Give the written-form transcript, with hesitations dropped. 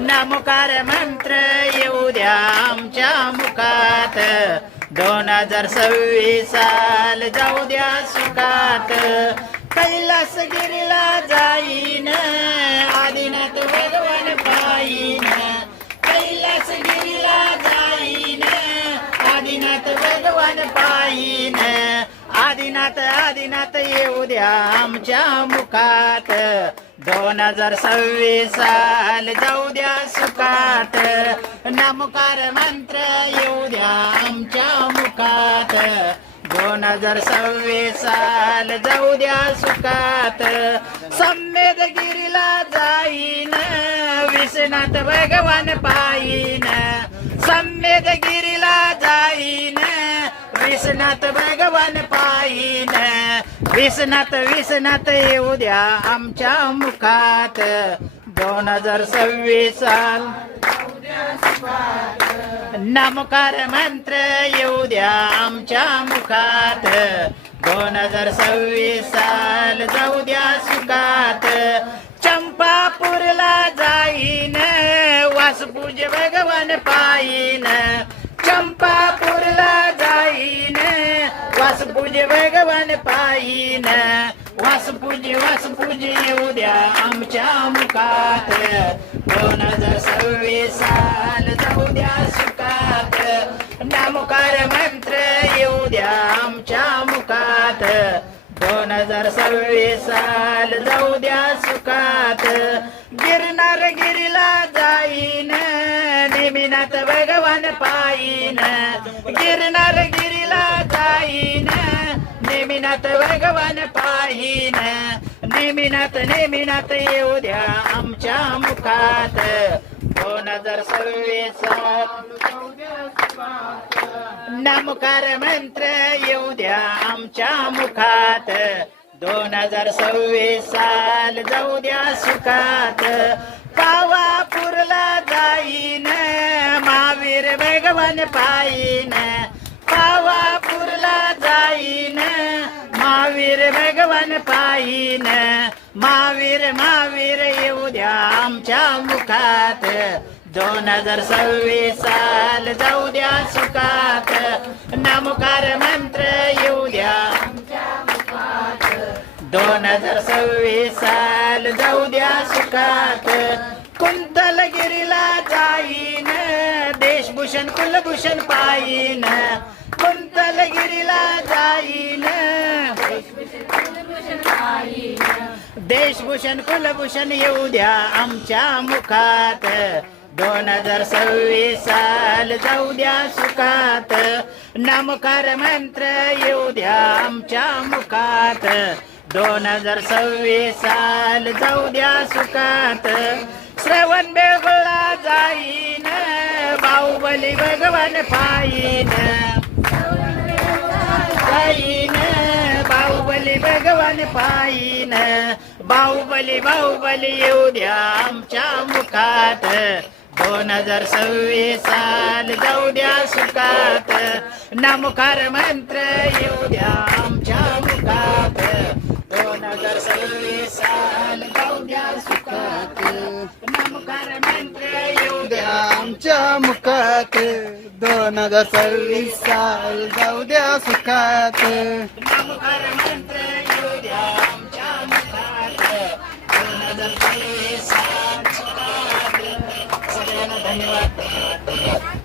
नामकार मंत्र येऊ द्या आमच्या मुखात 2026 साल जाऊ द्या सुखात कैलास गिरीला जाईन आदिनाथ भगवान पायीन कैलास गिरीला जाईन आदिनाथ भगवान पायीन आदिनाथ येऊ द्या आमच्या मुखात 2026 साल जाऊ द्या सुखात नामकार मंत्र येऊ द्या आमच्या मुखात 2026 साल जाऊ द्या सुखात संमेदगिरीला जाईन विश्वनाथ भगवान पायीन संमेदगिरीला जाईन विश्वनाथ भगवान पायीन विश्वनाथ येऊ द्या आमच्या मुखात 2026 साल नामकार मंत्र येऊ द्या आमच्या मुखात 2026 साल जाऊ द्या सुखात चंपापूरला जाईन वासपूज भगवान पायीन चंपापूरला जाईन वासपूज भगवान पायीन वासपूज येऊ द्या आमच्या मुखात 2026 साल जाऊ द्या सुखात नामकार मंत्र येऊ द्या आमच्या मुखात 2026 साल जाऊ द्या सुखात गिरनार गिरीला जाईन नेमिनाथ भगवान पायीन गिरनार गिरीला जाईन नेमिनाथ भगवान पायीन नेमिनाथ येऊ द्या आमच्या मुखात 2026 नामकार मंत्र येऊ द्या आमच्या मुखात 2026 साल जाऊ द्या सुखात पावापूरला जाईन महावीर भगवान पायीन पावापूरला जाईन महावीर भगवान पायीन महावीर येऊ द्या आमच्या मुखात 2026 साल जाऊ द्या सुखात नामकार मंत्र येऊ द्या 2026 साल जाऊ द्या सुखात कुंतलगिरीला जाईन देशभूषण कुलभूषण पायीन कुंतलगिरीला जाईन देशभूषण कुलभूषण येऊ द्या आमच्या मुखात 2026 साल जाऊ द्या सुखात नामकार मंत्र येऊ द्या आमच्या मुखात 2026 साल जाऊ द्या सुखात श्रवण बेळगोळला जाईन बाहुबली भगवान पायीन जाईन बाहुबली भगवान पायीन बाहुबली येऊ द्या आमच्या मुखात 2026 साल जाऊ द्या सुखात नामकार मंत्र येऊ द्या आमच्या मुखात 2026 साल जाऊ द्या सुखात नामकार मंत्र येऊ द्या आमच्या मुखात 2026 साल जाऊ द्या सुखात नामकार मंत्र येऊ द्या आमच्या मुखात 2026 साल सुखात सगळ्यांना धन्यवाद.